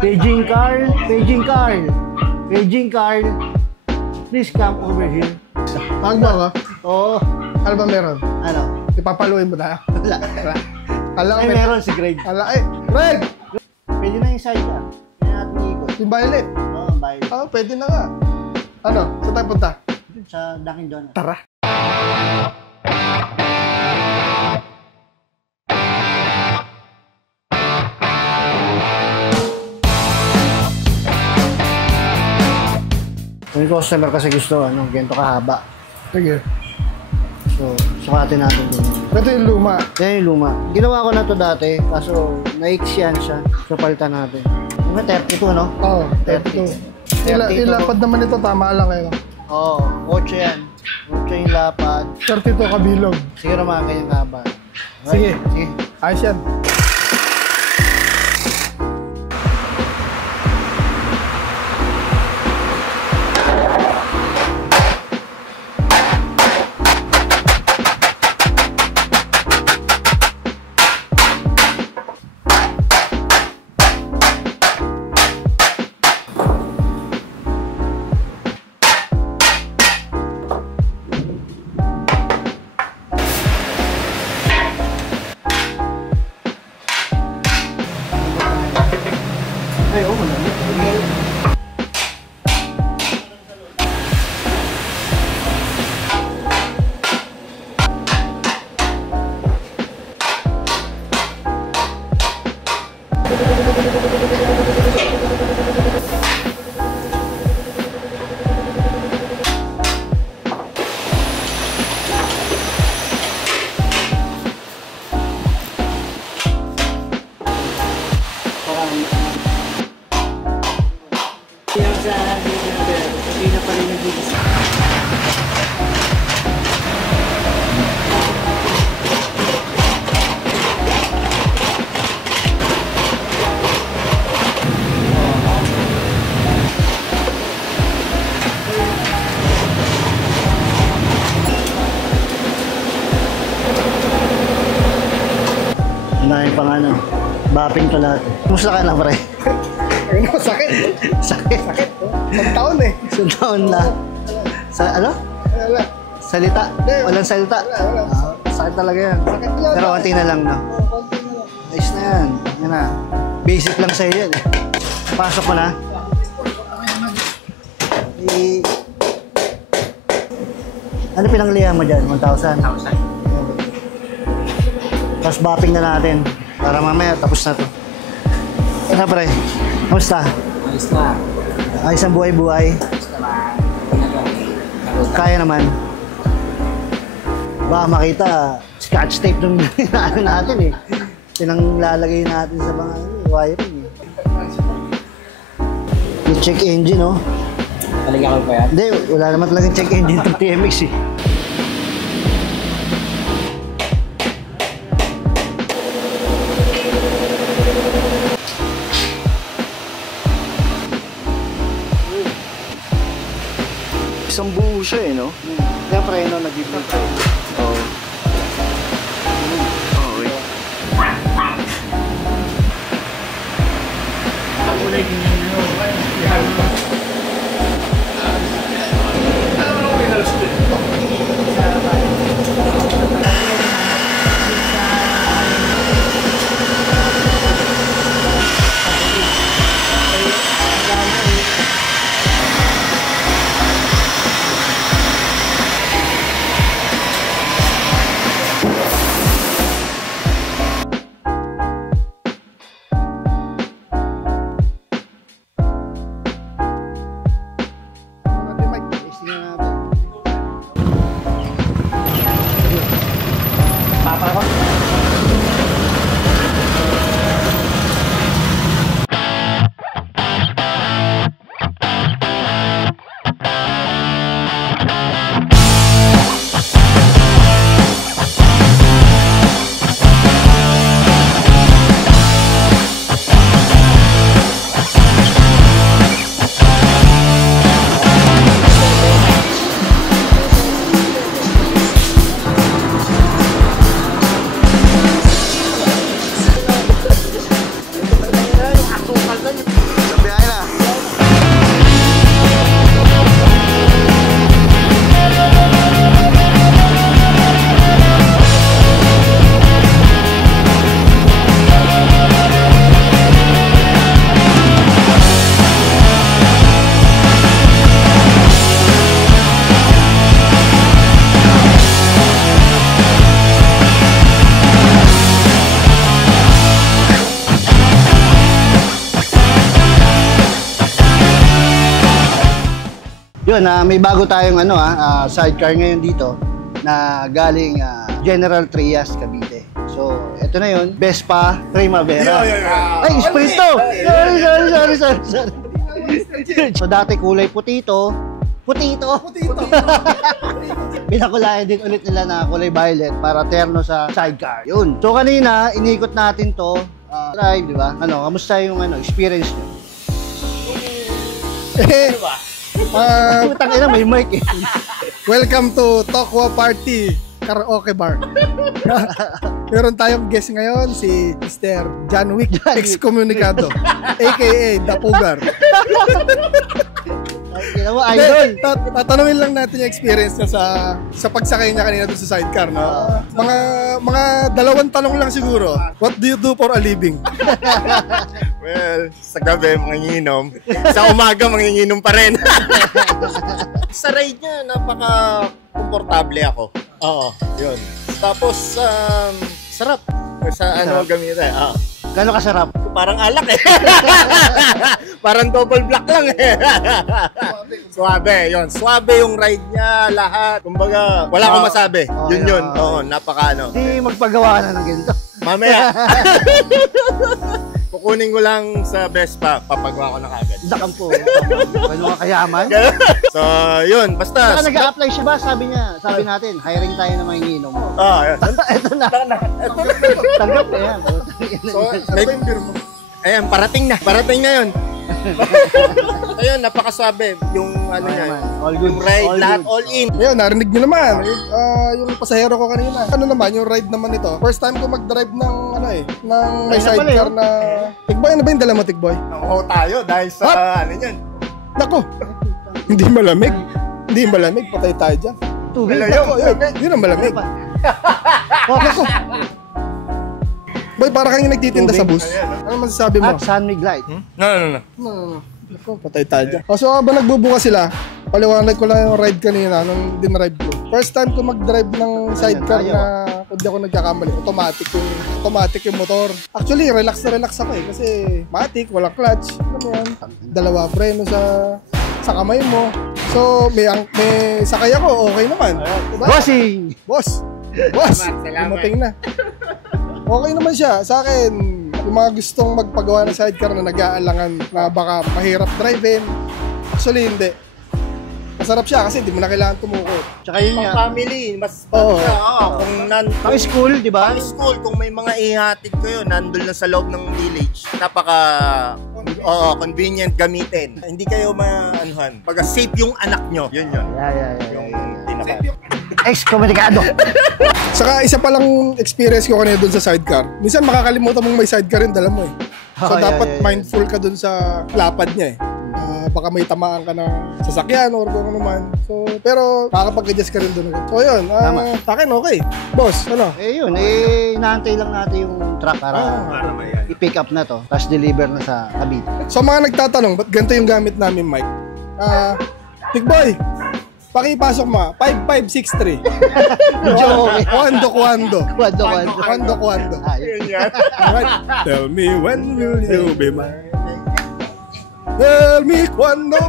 Paging Carl, Paging Carl, Paging Carl, please come over here. Tawag mo ako? Oo. Ano ba meron? Ano? Ipapaluin mo tayo? Wala. Kala ko Ay, meron si Greg. Greg! Pwede na yung side ka. Pwede natin iikot. Yung violet? Oo, bye. Oo, pwede na nga. Ano? Saan tayo punta? Sa Dunkin' Donuts. Tara. Yung customer kasi gusto, ganito kahaba. Sige. So, sukatin natin din. Ito yung luma. Yan yung luma. Ginawa ko na to dati, kaso naiksiyan siya. So, palitan natin. Yung 32, no? Oo, 32. Ilapad naman ito, tama lang kayo. Oo, 8 yan. 8 yung lapad. 32 kabilog. Siguro mga ganyang kahaba. Sige. Sige. Ayos yan. Ay, oo, malambot. Hindi na pa rin nag-iisa. Ang pang bapping to lahat. Kumusta ka na, pre? Ano, sakit. Sakit. Sakit. Isang taon eh. Isang taon na. Sa ano? Wala. Salita? Walang salita? Wala. Sakit talaga yan. Sakit yan. Pero konti na lang, no? Oo, konti na lang. Ayos na yan. Yan na. Basic lang sa'yo yan. Pasok mo na. Ano pinanglihan mo dyan? 1,000? 1,000. Tapos bapping na natin. Para mamaya tapos na to. Ano pre? Kamusta? Ayos na. Ayos ang buhay-buhay. Ayos naman. Kaya naman. Baka makita, scotch tape nung ano natin eh. Pinanglalagay natin sa mga wiring eh. Yung check engine, no? Taligyan ko pa yan? Hindi, wala naman talagang check engine itong TMX eh. Isang buo siya eh, no? Kaya preno, nag-ibig tayo. Oo. Okay. Yun, may bago tayong sidecar ngayon dito na galing General Trias, Cavite. So, ito na yun, Vespa Primavera. Ay, split to! Sorry. So, dati kulay putito. Pinakulayan din ulit nila na kulay violet para terno sa sidecar. Yun. So, kanina, inikot natin to. Drive, di ba? Kamusta yung experience nyo? Putang ina, may mic eh. Welcome to Tokwa Party Karaoke Bar. Meron tayong guest ngayon, si Mr. John Wick Excommunicado, aka Dapugar. Idol! Tatanungin lang natin yung experience niya sa pagsakay niya kanina doon sa sidecar, no? Mga dalawang tanong lang siguro. What do you do for a living? Well, sa gabi, manginginom. Sa umaga, manginginom pa rin. Sa ride niya, napaka-komportable ako. Oo, yun. Tapos, sarap. Sa gamitin. Gano'n kasarap? Parang alak eh. Parang double black lang eh. Suabe, yun. Suabe yung ride niya, lahat. Kumbaga, wala akong masabi. Yun. Oo, napaka Hindi magpagawa ka na ng ganito. Mamaya. Kukunin ko lang sa Vespa, papagawa ko na kagad. Dakam po. Gano'n ka kayaman? So, yun, basta. Saka nag-a-apply siya ba? Sabi natin, hiring tayo ng mga inginom. Yun. Ito na. Tanggap na yan. So, ayan, parating na yun. Ayun, napakasabi yung niya. All good. Yung ride, lahat, all in. Ayun, narinig nyo naman. Yung pasahero ko kanina. Ano naman, yung ride naman ito. First time ko mag-drive ng ng may sidecar na... Tikboy, ano ba yung dala mo, Tikboy? Oo tayo dahil sa yan. Nako, hindi malamig. Hindi malamig, patay tayo dyan. Tubig. Nako, yun ang malamig. Nako. Boy, para kang nagtitinda sa bus. Ano masasabi mo? At Sunmig Light. No. Nako, patay tayo dyan. So, habang nagbubukas sila, paliwanag ko lang yung ride kanina nung dinrive ko. First time ko mag-drive ng sidecar na hindi ako nagkakamali. Automatic yung motor. Actually, relax ako eh. Kasi matic, walang clutch. Ano mo yan? Dalawa preno sa kamay mo. So, may sakay ako, okay naman. Diba? Bossing! Boss! Dumating na. Okay naman siya. Sa akin, yung mga gustong magpagawa ng sidecar na nag-aalangan na baka mahirap drive-in, actually hindi. Masarap siya kasi hindi mo na kailangan tumukot. Tsaka yun nga. Family, mas Pang school, di ba? Pang school, kung may mga ihatid ko yun, nandun lang sa loob ng village. Napaka convenient gamitin. Hindi kayo maanuhan. Pag safe yung anak nyo, yun. Yeah. Yung pinaka. Excommunicado. Saka isa pa lang experience ko kanina dun sa sidecar. Minsan makakalimutan mong may sidecar yung dala mo eh. So dapat mindful ka dun sa lapad niya eh. Baka may tamaan ka ng sasakyan or kung ano man. So, pero makakapag-adjust ka rin dun. So yun, sa akin okay. Boss, ano? Yun, inaantay lang natin yung truck para i-pick up na to. Tapos deliver na sa Cavite. So mga nagtatanong, ba't ganito yung gamit namin, Mike? Big boy, pakipasok mo, 5563. Kwando. Yun yan. Right. Tell me when will you be mine? Tell me cuando.